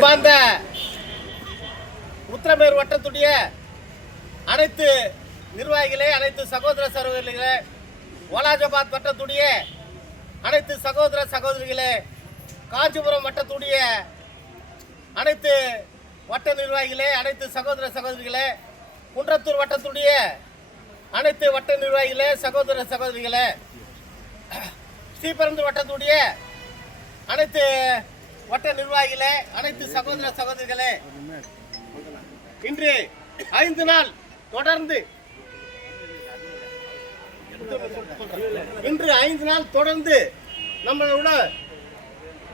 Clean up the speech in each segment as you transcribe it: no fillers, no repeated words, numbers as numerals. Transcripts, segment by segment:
அந்த உத்திரமேர் வட்டத்துடைய அனைத்து நிர்வாகிகளே, அனைத்து சகோதர சகோதரிகளே, வாலாஜாபாத் வட்டத்துடைய அனைத்து சகோதர சகோதரிகளே, காஞ்சிபுரம் வட்டத்துடைய அனைத்து வட்ட நிர்வாகிகளே, அனைத்து சகோதர சகோதரிகளே, குன்றத்தூர் வட்டத்துடைய அனைத்து வட்ட நிர்வாகிகளே, சகோதர சகோதரிகளே, ஸ்ரீபெரும்புதூர் வட்டத்துடைய அனைத்து வட்ட நிர்வாகிகளே, அனைத்து சகோதர சகோதரிகளே, இன்று 5 நாள் தொடர்ந்து நம்மளோட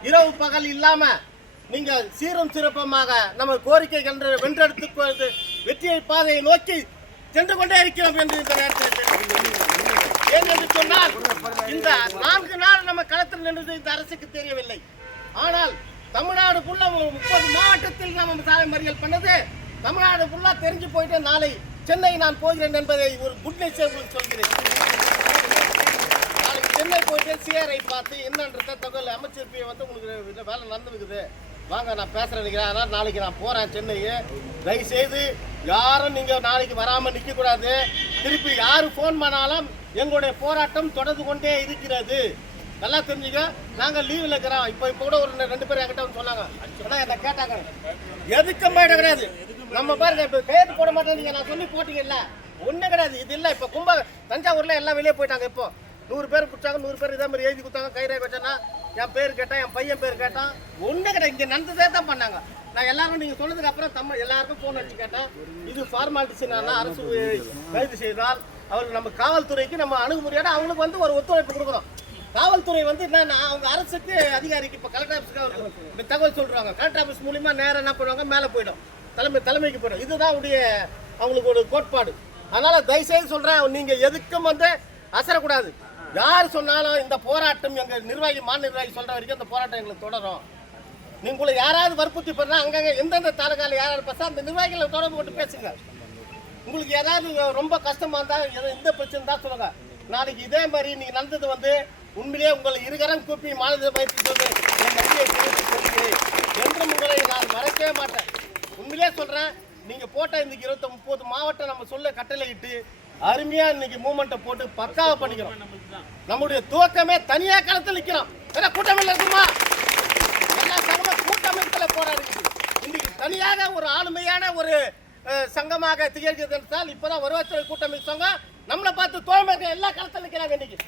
இரவு பகல் இல்லாம நீங்க சீரும் சிறப்பமாக நம்ம கோரிக்கை வென்றெடுத்து வெற்றியை பாதையை நோக்கி சென்று கொண்டே இருக்கிறோம் என்று இந்த நேரத்தில் ஏனென்று சொன்னால் இந்த 4 நாள் நம்ம களத்தில் நின்றது இந்த அரசுக்கு தெரியவில்லை. ஆனால் தமிழ்நாடு ஃபுல்லா 30 மாவட்டத்தில் நம்ம சாலை மறியல் பண்ணது தமிழ்நாடு ஃபுல்லா தெரிஞ்சு போயிட்டு நாளை சென்னை நான் போகிறேன் என்பதை ஒரு குட் நியூஸ் உங்களுக்கு சொல்கிறேன். நாளைக்கு சென்னை போயிட்டு சிஆர்ஐ பார்த்து என்னன்ற தகவல் அமைச்சர் வந்து உங்களுக்கு வேலை நடந்துருக்குது, வாங்க நான் பேசுறேன். ஆனால் நாளைக்கு நான் போறேன் சென்னைக்கு. தயவுசெய்து யாரும் நீங்க நாளைக்கு வராம நிக்க கூடாது. திருப்பி யாரு போன் பண்ணாலும் எங்களுடைய போராட்டம் தொடர்ந்து கொண்டே இருக்கிறது. நல்லா தெரிஞ்சுக்க. நாங்க லீவ்ல இருக்கிறோம். இப்ப கூட ஒரு 2 பேர் என்கிட்ட வந்து சொன்னாங்க, என்ன கேட்டாங்க, எதுக்கும் போயிட கிடையாது. நம்ம பாருங்க, இப்ப கையெழுத்து போட மாட்டேன் நான் சொல்லி போட்டீங்கல்ல, ஒண்ணு கிடையாது. இது இல்ல. இப்ப தஞ்சாவூர்ல எல்லாம் வெளியே போயிட்டாங்க. இப்போ 100 பேர் பிடிச்சாங்க, 100 பேர் இதே மாதிரி எழுதி கொடுத்தாங்க. கைராய் வச்சேன்னா என் பேர் கேட்டான், என் பையன் பேர் கேட்டான். ஒண்ணு கிடையாது. இங்க நடந்ததே தான் பண்ணாங்க. நான் எல்லாரும் நீங்க சொன்னதுக்கு அப்புறம் எல்லாருக்கும் போன் அடிச்சு கேட்டேன். இது ஃபார்மாலிட்டிஸ். அரசு கைது செய்தால் அவர்கள் நம்ம காவல்துறைக்கு நம்ம அணுகுமுறையோட அவங்களுக்கு வந்து ஒரு ஒத்துழைப்பு கொடுக்குறோம். காவல்துறை வந்து என்னன்னா அவங்க அரசுக்கு அதிகாரிக்கு இப்போ கலெக்டர் ஆஃபீஸ்க்கு தகவல் சொல்றாங்க. கலெக்டர் ஆஃபீஸ் மூலியமா நேரம் என்ன பண்ணுவாங்க, மேலே போயிடும், தலைமைக்கு போயிடும். இதுதான் அவங்களுக்கு ஒரு கோட்பாடு. அதனால தயவுசெய்து சொல்றேன், நீங்க எதுக்கும் வந்து அசரக்கூடாது. யார் சொன்னாலும் இந்த போராட்டம் எங்க நிர்வாகி மாநில நிர்வாகி சொல்ற வரைக்கும் இந்த போராட்டம் எங்களுக்கு தொடரும். நீங்க யாராவது வற்புறுத்தி பண்ணா அங்கங்க எந்தெந்த தாலுகால யாராவது பேச அந்த நிர்வாகிகளை தொடர்பு கொண்டு பேசுங்க. உங்களுக்கு ஏதாவது ரொம்ப கஷ்டமா இருந்தா எந்த பிரச்சனை தான் சொல்லுங்க. நாளைக்கு இதே மாதிரி நீங்க நடந்தது வந்து உண்மையிலே உங்களை இருகரம் கூப்பி மாநில பயிற்சி சொல்றேன் என்று உங்களை நான் மறக்கவே மாட்டேன். உண்மையிலே சொல்றேன், நீங்க போட்ட இன்னைக்கு 30 மாவட்டம் நம்ம சொல்ல கட்டளையிட்டு அருமையா இன்னைக்கு மூவ்மெண்ட்டை போட்டு பக்காவா பண்ணிக்கிறோம். நம்முடைய துவக்கமே தனியா களத்தில் நிற்கிறோம். கூட்டமைப்புல இருக்குமா, எல்லா சங்கமும் கூட்டமைப்புல போராடுது. இன்னைக்கு தனியாக ஒரு ஆளுமையான ஒரு சங்கமாக திகழ்கிறது என்றால் இப்பதான் வருவாய்த்துறை கூட்டமைப்பு சங்கம் நம்மளை பார்த்து தோழமையாக எல்லா களத்தில் நிற்கிறாங்க. இன்னைக்கு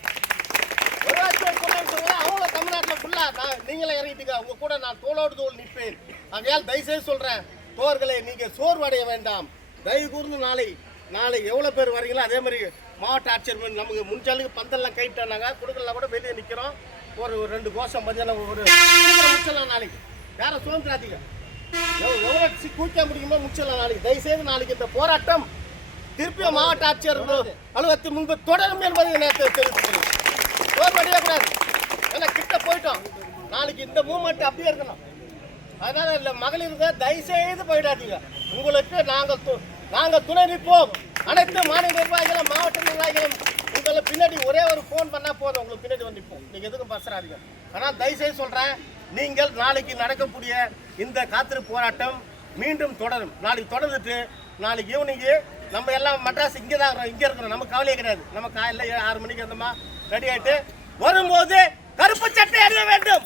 வருவாய்த்துறை கூட்டமைப்பு அவங்க தமிழ்நாட்டில் ஃபுல்லா நீங்களே இறங்கிட்டீங்க. உங்க கூட நான் தோளோடு தோல் நிற்பேன். ஆகையால் தயவுசெய்து சொல்றேன், தோழர்களே, நீங்க சோர்வடைய வேண்டாம். தயவு கூர்ந்து நாளை எவ்வளவு பேர் வரீங்களோ அதே மாதிரி மாவட்ட ஆட்சியர் நமக்கு முன்சாலுக்கு பந்தல்லாம் கைட்டானாங்க, கொடுக்கலாம் கூட வெளியே நிற்கிறோம். ஒரு 2 கோஷம் மதியானம் ஒரு முடிச்சலாம். நாளைக்கு வேற சுதந்திராதிங்க எவ்வளவு கூட்ட முடியுமோ முடிச்சலாம். நாளைக்கு தயவுசெய்து நாளைக்கு இந்த போராட்டம் திருப்பியும் மாவட்ட ஆட்சியர் அலுவலகத்தின் முன்பு தொடரும் என்பதை நேரத்தை தெரிவித்துக்கிறேன். சோர்வடையக்கூடாது. ஏன்னா கிட்ட போயிட்டோம். நாளைக்கு இந்த மூவ்மெண்ட் அப்படியே இருக்கணும். அதனால இல்லை மகளிருக்கு தயவுசெய்து போயிடாதீங்க. உங்களுக்கு நாங்கள் துணை நிற்போம். அனைத்து மாநில நிர்வாகிகளும் மாவட்ட நிர்வாகிகளும் உங்களை பின்னாடி ஒரே ஒரு ஃபோன் பண்ணால் போதும், உங்களுக்கு பின்னாடி வந்து நிற்போம். நீங்கள் எதுக்கும் பசறாதீங்க. ஆனால் தயவுசெய்து சொல்கிறேன், நீங்கள் நாளைக்கு நடக்கக்கூடிய இந்த காத்திருப்பு போராட்டம் மீண்டும் தொடரும். நாளைக்கு தொடர்ந்துட்டு நாளைக்கு ஈவினிங்கு நம்ம எல்லாம் மெட்ராஸ் இங்கே இருக்கிறோம். நமக்கு கவலையே கிடையாது. நம்ம காலையில் 6 மணிக்கு வந்தோமா ரெடி ஆகிட்டு வரும்போது கருப்பு சட்டை அணிய வேண்டும்.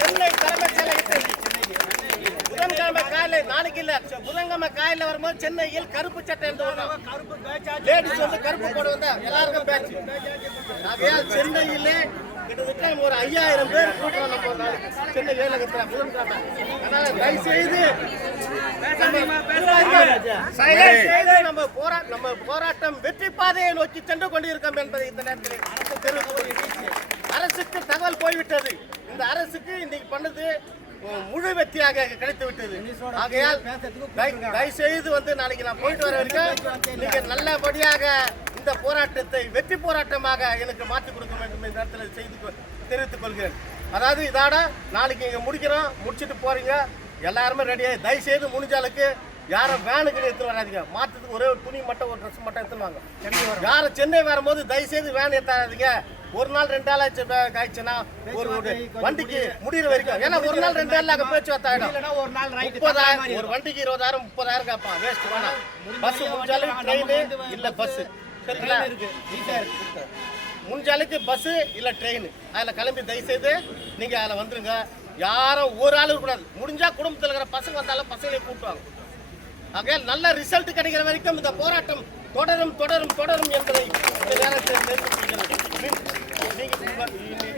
சென்னை தலைமைச் செயலகத்தில் புதன்கிழமை காலையில், நாளைக்கு இல்ல புதன்கிழமை காலையில் வரும்போது சென்னையில் கருப்பு சட்டை என்று லேடிஸ் வந்து கருப்பு போட வந்தா எல்லாருக்கும் பேச்சு. ஆகையால் சென்னையிலே கிட்டத்தட்ட ஒரு 5000 பேர் கூட்டுறோம் நம்ம சென்னை வேலகத்தில் புதன்கிழமை. அதனால தயவுசெய்து நம்ம போராட்டம் வெற்றி பாதையை நோக்கி சென்று கொண்டிருக்கோம் என்பதை இந்த நேரத்தில் அரசுக்கு தகவல் போய்விட்டது. இந்த அரசுக்கு இன்னைக்கு பண்ணது முழு வெற்றியாக கிடைத்து விட்டது. ஆகையால் தயவுசெய்து வந்து நாளைக்கு நான் போயிட்டு வர வரைக்கும் நீங்க நல்லபடியாக இந்த போராட்டத்தை வெற்றி போராட்டமாக எனக்கு மாற்றிக் கொடுக்க வேண்டும் இந்த நேரத்தில் தெரிவித்துக் கொள்கிறேன். அதாவது இதோட நாளைக்கு இங்க முடிச்சுட்டு போறீங்க எல்லாருமே ரெடியாக. தயவுசெய்து முடிஞ்சாலுக்கு யாரும் வேனுக்கு எடுத்து வராதிங்க. மாற்றத்துக்கு ஒரே ஒரு துணி மட்டும் ஒரு ட்ரெஸ் மட்டும் எடுத்துன்னு வாங்க. யாரும் சென்னை வரும்போது தயவுசெய்து வேன் ஏற்றாதீங்க. ஒரு நாள் 2 நாள் ஆயிடுச்சுன்னா ஒரு வண்டிக்கு முடிகிற வரைக்கும், ஏன்னா ஒரு நாள் 2 நாள் பேச்சுவார்த்தை ஆகிடும். 30,000 ஒரு வண்டிக்கு 20,000 30,000 கேட்பான், வேஸ்ட் வேணாம். பஸ் முடிஞ்சாலும் ட்ரெயின் இல்லை பஸ், சரிங்களா? முடிஞ்சாலுக்கு பஸ்ஸு இல்லை ட்ரெயின், அதில் கிளம்பி தயவுசெய்து நீங்கள் அதில் வந்துடுங்க. யாரும் ஒரு ஆள் இருக்கக்கூடாது. முடிஞ்சால் குடும்பத்தில் இருக்கிற பசங்க வந்தாலும் பசங்களையும் கூப்பிடுவாங்க. ஆக நல்ல ரிசல்ட் கிடைக்கிற வரைக்கும் இந்த போராட்டம் தொடரும் தொடரும் தொடரும் என்பதை இந்த நேரத்தில்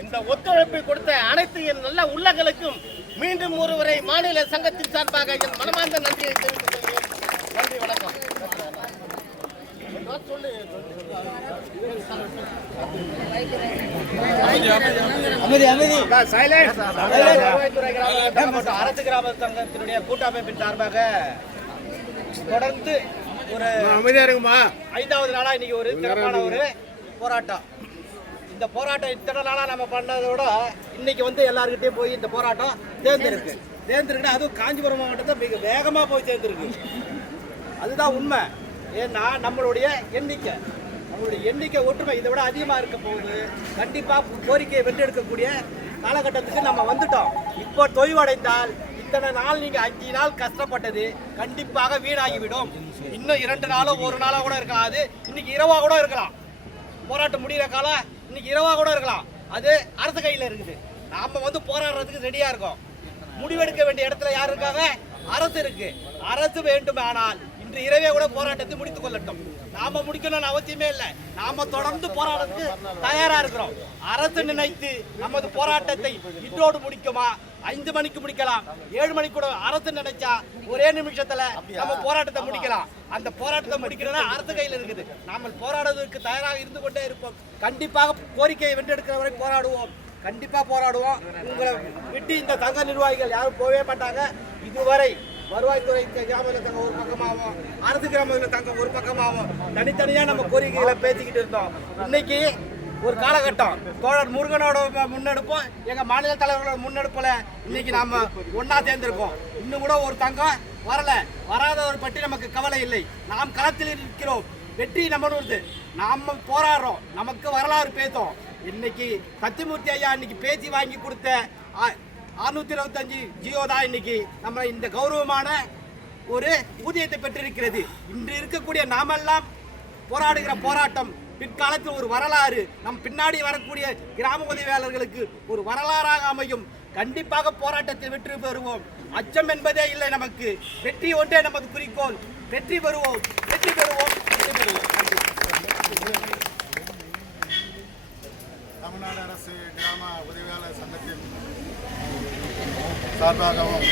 இந்த ஒத்துழைப்பை கொடுத்த அனைத்து என் நல்ல உள்ளங்களுக்கும் மீண்டும் ஒருவரை மாநில சங்கத்தின் சார்பாக என் மனமார்ந்த நன்றியை தெரிவித்துக் கொள்கிறேன். நன்றி, வணக்கம். அரசு கிராம சங்கத்தினுடைய கூட்டமைப்பின் சார்பாக தொடர்ந்து ஒரு 5வது நாளா இன்னைக்கு ஒரு சிறப்பான ஒரு போராட்டம். இந்த போராட்டம் இத்தனை நாளா நம்ம பண்ணதோட இன்னைக்கு வந்து எல்லாருக்கிட்டையும் போய் இந்த போராட்டம் தேர்ந்திருக்கு. அதுவும் காஞ்சிபுரம் மாவட்டத்தை மிக வேகமா போய் சேர்ந்துருக்கு. அதுதான் உண்மை. ஏன்னா நம்மளுடைய எண்ணிக்கை ஒற்றுமை இதை விட அதிகமாக இருக்க போகுது. கண்டிப்பாக கோரிக்கையை வென்றெடுக்கக்கூடிய காலகட்டத்துக்கு நம்ம வந்துட்டோம். இப்போ தொய்வடைந்தால் இத்தனை நாள் நீங்கள் 5 நாள் கஷ்டப்பட்டது கண்டிப்பாக வீணாகிவிடும். இன்னும் 2 நாளோ 1 நாளோ கூட இருக்கலாம். அது இன்னைக்கு இரவா கூட இருக்கலாம். போராட்டம் முடிகிற காலம் இன்னைக்கு இரவா கூட இருக்கலாம். அது அரசு கையில் இருக்குது. நாம வந்து போராடுறதுக்கு ரெடியாக இருக்கோம். முடிவெடுக்க வேண்டிய இடத்துல யார் இருக்காங்க? அரசு இருக்கு. அரசு வேண்டுமானால் இன்று இரவே கூட போராட்டத்தை முடித்துக் கொள்ளட்டும். நாம முடிக்கணும்னு அவசியமே இல்லை. நாம தொடர்ந்து போராட்டத்துக்கு தயாரா இருக்கிறோம். அரசு நினைத்து நமது போராட்டத்தை இன்றோடு முடிக்குமா, 5 மணிக்கு முடிக்கலாம், 7 மணிக்கு கூட அரசு நினைச்சா ஒரே நிமிஷத்துல நம்ம போராட்டத்தை முடிக்கலாம். அந்த போராட்டத்தை முடிக்கணும்னா அரசு கையில் இருக்குது. நாம போராடுவதற்கு தயாராக இருந்து கொண்டே இருப்போம். கண்டிப்பாக கோரிக்கையை வென்றெடுக்கிற வரை போராடுவோம். கண்டிப்பா போராடுவோம். உங்களை விட்டு இந்த சங்க நிர்வாகிகள் யாரும் போகவே மாட்டாங்க. இதுவரை வருவாய்த்துறை கிராமத்தில் தங்க ஒரு பக்கமாகவும், அரசு கிராமத்தில் தங்க ஒரு பக்கமாகவும் தனித்தனியாக நம்ம கோரிக்கைகளை பேசிக்கிட்டு இருந்தோம். இன்னைக்கு ஒரு காலகட்டம் தோழர் முருகனோட முன்னெடுப்போம், எங்கள் மாநில தலைவர்களோட முன்னெடுப்பில் இன்னைக்கு நாம் ஒன்றா சேர்ந்திருக்கோம். இன்னும் கூட ஒரு தங்கம் வராத ஒரு பற்றி நமக்கு கவலை இல்லை. நாம் களத்தில் இருக்கிறோம். வெற்றி நம்மளோடது. நாம் போராடுறோம். நமக்கு வரலாறு பேசும். இன்னைக்கு சத்தியமூர்த்தி ஐயா இன்னைக்கு பேசி வாங்கி கொடுத்த 625 ஜியோ தான் இன்னைக்கு நம்ம இந்த கௌரவமான ஒரு ஊதியத்தை பெற்றிருக்கிறது. இன்று இருக்கக்கூடிய நாமெல்லாம் போராடுகிற போராட்டம் பிற்காலத்தில் ஒரு வரலாறு, நம் பின்னாடி வரக்கூடிய கிராம உதவியாளர்களுக்கு ஒரு வரலாறாக அமையும். கண்டிப்பாக போராட்டத்தில் வெற்றி பெறுவோம். அச்சம் என்பதே இல்லை நமக்கு. வெற்றி ஒன்றே நமது குறிக்கோள். வெற்றி பெறுவோம். தமிழ்நாடு அரசு கிராம உதவியாளர் சங்கத்தின் சார்பாகவும்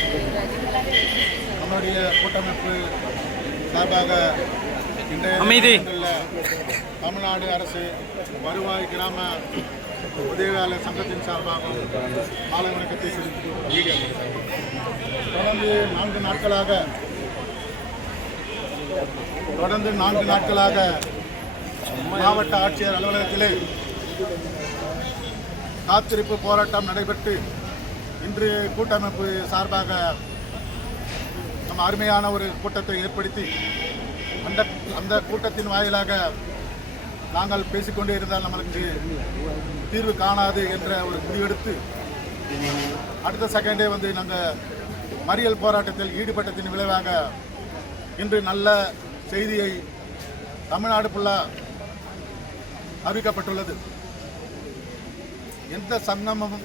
நம்முடைய கூட்டமைப்பு சார்பாக இன்றைய தமிழ்நாடு அரசு வருவாய் கிராம உதவியாளர் சங்கத்தின் சார்பாகவும் மாலை வணக்கத்தை தெரிவித்துள்ளோம். தொடர்ந்து 4 நாட்களாக மாவட்ட ஆட்சியர் அலுவலகத்திலே காத்திருப்பு போராட்டம் நடைபெற்று இன்று கூட்டமைப்பு சார்பாக நம்ம அருமையான ஒரு கூட்டத்தை ஏற்படுத்தி அந்த கூட்டத்தின் வாயிலாக நாங்கள் பேசிக்கொண்டே இருந்தால் நம்மளுக்கு தீர்வு காணாது என்ற ஒரு முடிவெடுத்து அடுத்த செகண்டே வந்து நாங்கள் மறியல் போராட்டத்தில் ஈடுபட்டத்தின் விளைவாக இன்று நல்ல செய்தியை தமிழ்நாடு ஃபுல்லாக அறிவிக்கப்பட்டுள்ளது. எந்த சங்கமும்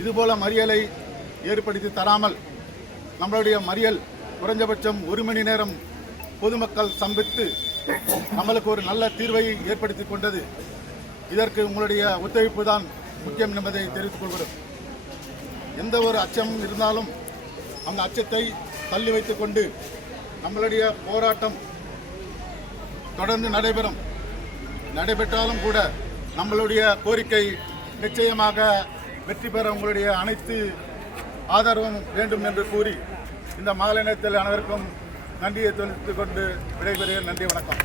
இதுபோல மறியலை ஏற்படுத்தி தராமல் நம்மளுடைய மறியல் குறைஞ்சபட்சம் 1 மணி நேரம் பொதுமக்கள் சம்பித்து நம்மளுக்கு ஒரு நல்ல தீர்வை ஏற்படுத்தி கொண்டது. இதற்கு உங்களுடைய ஒத்துழைப்பு தான் முக்கியம் என்பதை தெரிவித்துக் கொள்கிறோம். எந்த ஒரு அச்சம் இருந்தாலும் அந்த அச்சத்தை தள்ளி வைத்துக் கொண்டு நம்மளுடைய போராட்டம் தொடர்ந்து நடைபெற்றாலும் கூட நம்மளுடைய கோரிக்கை நிச்சயமாக வெற்றி பெற உங்களுடைய அனைத்து ஆதரவும் வேண்டும் என்று கூறி இந்த மாலை நேரத்தில் அனைவருக்கும் நன்றியை தெரிவித்துக் கொண்டு விடைபெறுகிறேன். நன்றி, வணக்கம்.